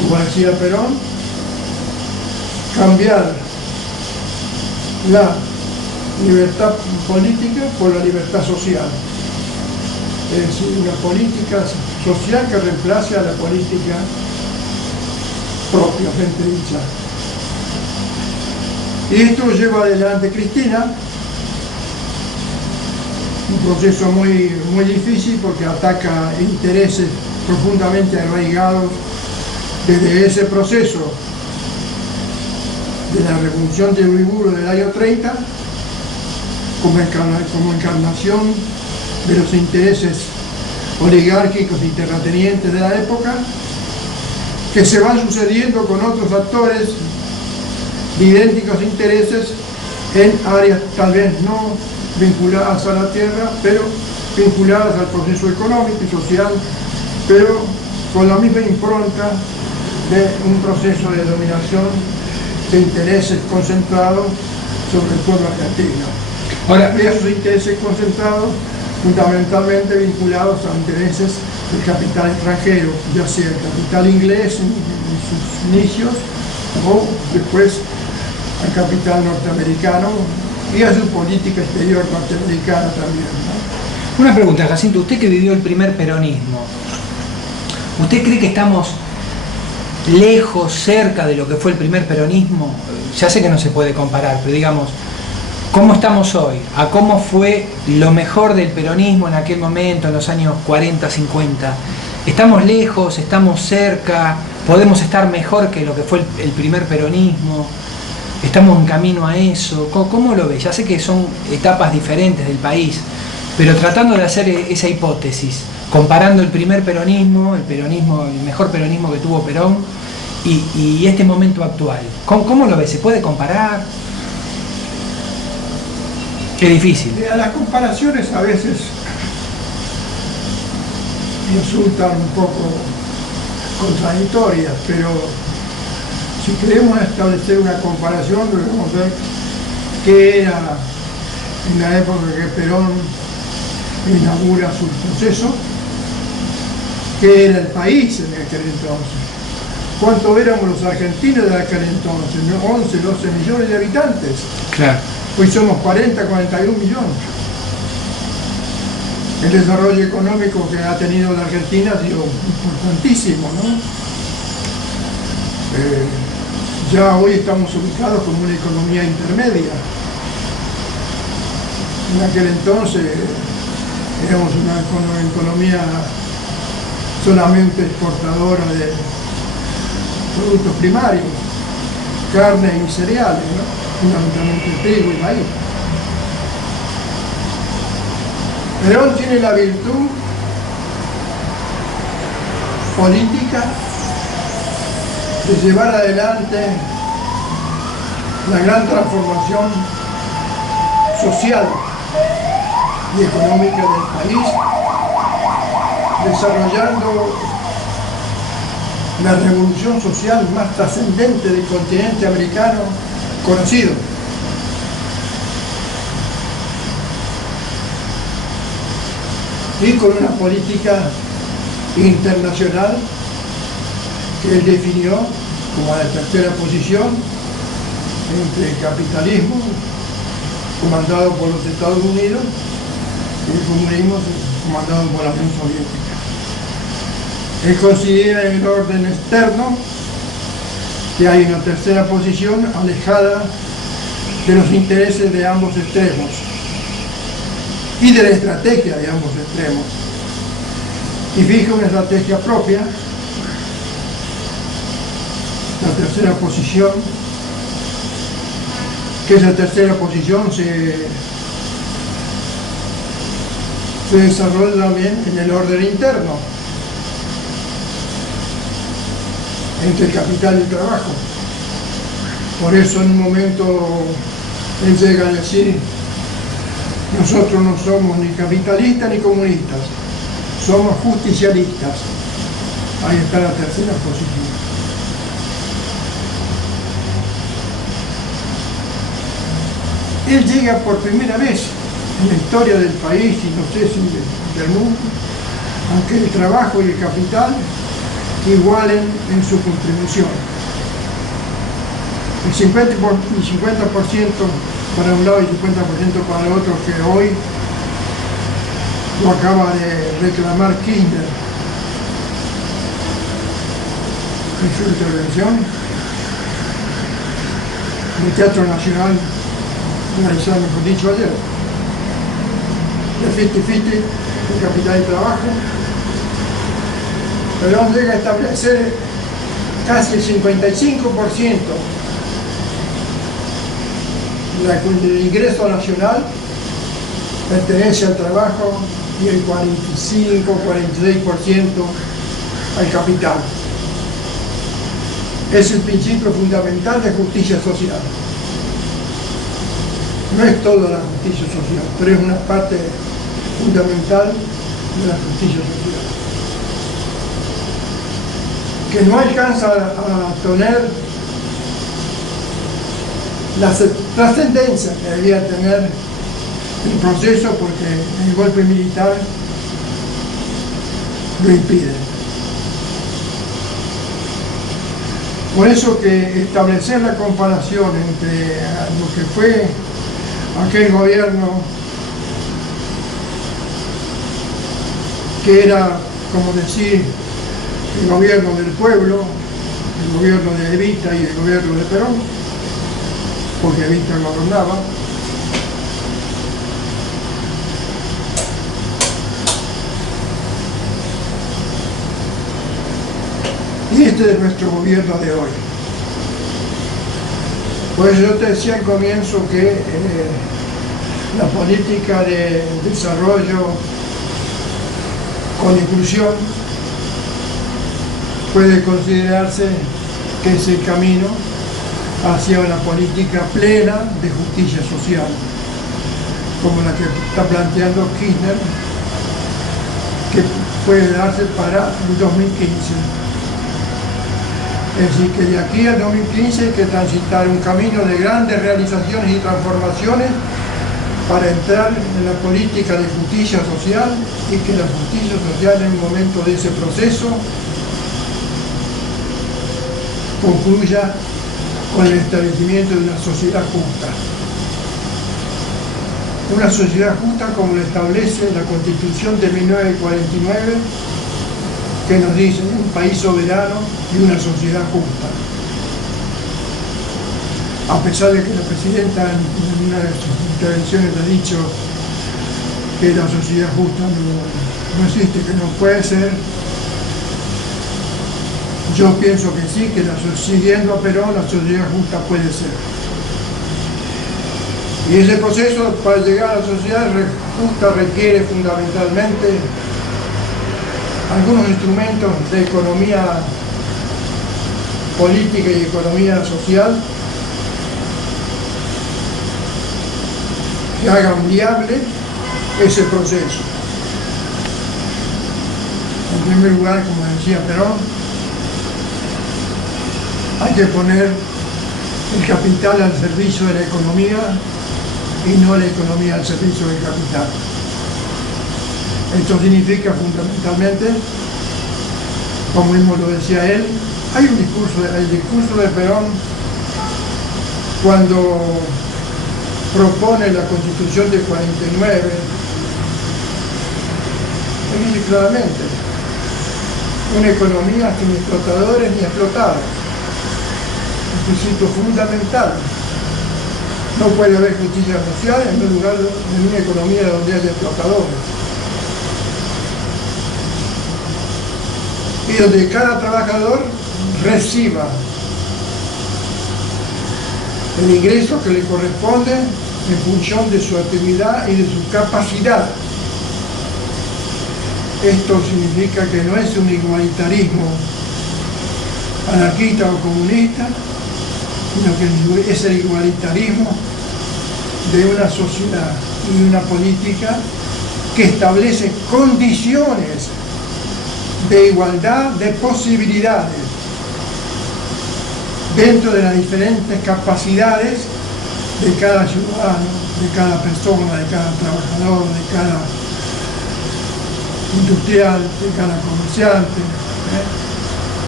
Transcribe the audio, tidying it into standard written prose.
como decía Perón, cambiar la libertad política por la libertad social. Es decir, una política social que reemplace a la política propiamente dicha. Y esto lo lleva adelante Cristina, un proceso muy difícil porque ataca intereses profundamente arraigados desde ese proceso de la revolución de Uriburu del año 30 como encarnación de los intereses oligárquicos y terratenientes de la época, que se van sucediendo con otros actores de idénticos intereses en áreas tal vez no vinculadas a la tierra, pero vinculadas al proceso económico y social, pero con la misma impronta de un proceso de dominación de intereses concentrados sobre el pueblo argentino. Ahora, esos intereses concentrados fundamentalmente vinculados a intereses del capital extranjero, ya sea el capital inglés en sus inicios o después al capital norteamericano y a su política exterior norteamericana también, ¿no? Una pregunta, Jacinto, usted que vivió el primer peronismo, ¿usted cree que estamos lejos, cerca de lo que fue el primer peronismo? Ya sé que no se puede comparar, pero digamos, ¿cómo estamos hoy? ¿A cómo fue lo mejor del peronismo en aquel momento, en los años 40, 50? ¿Estamos lejos? ¿Estamos cerca? ¿Podemos estar mejor que lo que fue el primer peronismo? ¿Estamos en camino a eso? ¿Cómo lo ves? Ya sé que son etapas diferentes del país, pero tratando de hacer esa hipótesis, comparando el primer peronismo, el mejor peronismo que tuvo Perón, y este momento actual. ¿Cómo lo ves? ¿Se puede comparar? Es difícil. Las comparaciones a veces resultan un poco contradictorias, pero si queremos establecer una comparación, debemos ver qué era en la época que Perón inaugura su proceso, qué era el país en aquel entonces, cuánto éramos los argentinos de aquel entonces, 11, 12 millones de habitantes. Claro. Hoy somos 40, 41 millones. El desarrollo económico que ha tenido la Argentina ha sido importantísimo, ¿no? Ya hoy estamos ubicados como una economía intermedia. En aquel entonces éramos una economía solamente exportadora de productos primarios, carne y cereales, ¿no? Fundamentalmente trigo y maíz. Perón tiene la virtud política de llevar adelante la gran transformación social y económica del país, desarrollando la revolución social más trascendente del continente americano conocido. Y con una política internacional que él definió como la tercera posición entre el capitalismo, comandado por los Estados Unidos, y el comunismo, comandado por la Unión Soviética. Él considera en el orden externo que hay una tercera posición alejada de los intereses de ambos extremos y de la estrategia de ambos extremos, y fija una estrategia propia, la tercera posición, que esa tercera posición se desarrolla también en el orden interno, entre el capital y el trabajo. Por eso en un momento él llega a decir: nosotros no somos ni capitalistas ni comunistas, somos justicialistas. Ahí está la tercera posición. Él llega por primera vez en la historia del país, y no sé si del mundo, aunque el trabajo y el capital igualen en su contribución. El 50% para un lado y 50% para el otro, que hoy lo acaba de reclamar Kirchner en su intervención en el Teatro Nacional, realizado, mejor dicho, ayer. De 50-50, el capital y trabajo. Pero llega a establecer casi el 55% del ingreso nacional pertenece al trabajo y el 45-46% al capital. Es el principio fundamental de justicia social. No es toda la justicia social, pero es una parte fundamental de la justicia social, que no alcanza a tener la trascendencia que debía tener el proceso, porque el golpe militar lo impide. Por eso que establecer la comparación entre lo que fue aquel gobierno, que era, como decir, el gobierno del pueblo, el gobierno de Evita y el gobierno de Perón, porque Evita gobernaba, y este es nuestro gobierno de hoy. Pues yo te decía al comienzo que la política de desarrollo con inclusión puede considerarse que es el camino hacia una política plena de justicia social, como la que está planteando Kirchner, que puede darse para el 2015. Es decir, que de aquí al 2015 hay que transitar un camino de grandes realizaciones y transformaciones para entrar en la política de justicia social, y que la justicia social, en un momento de ese proceso, concluya con el establecimiento de una sociedad justa. Una sociedad justa como lo establece la Constitución de 1949, que nos dice un país soberano y una sociedad justa. A pesar de que la presidenta en una de sus intervenciones ha dicho que la sociedad justa no existe, que no puede ser, yo pienso que sí, que siguiendo a Perón, la sociedad justa puede ser. Y ese proceso para llegar a la sociedad justa requiere fundamentalmente algunos instrumentos de economía política y economía social que hagan viable ese proceso. En primer lugar, como decía Perón, hay que poner el capital al servicio de la economía y no la economía al servicio del capital. Esto significa fundamentalmente, como mismo lo decía él, hay un discurso, el discurso de Perón, cuando propone la Constitución del 49, él dice claramente: una economía sin explotadores ni explotados. Un principio fundamental. No puede haber justicia social en un lugar, en una economía donde haya explotadores. Y donde cada trabajador reciba el ingreso que le corresponde en función de su actividad y de su capacidad. Esto significa que no es un igualitarismo anarquista o comunista, sino que es el igualitarismo de una sociedad y una política que establece condiciones de igualdad de posibilidades dentro de las diferentes capacidades de cada ciudadano, de cada persona, de cada trabajador, de cada industrial, de cada comerciante,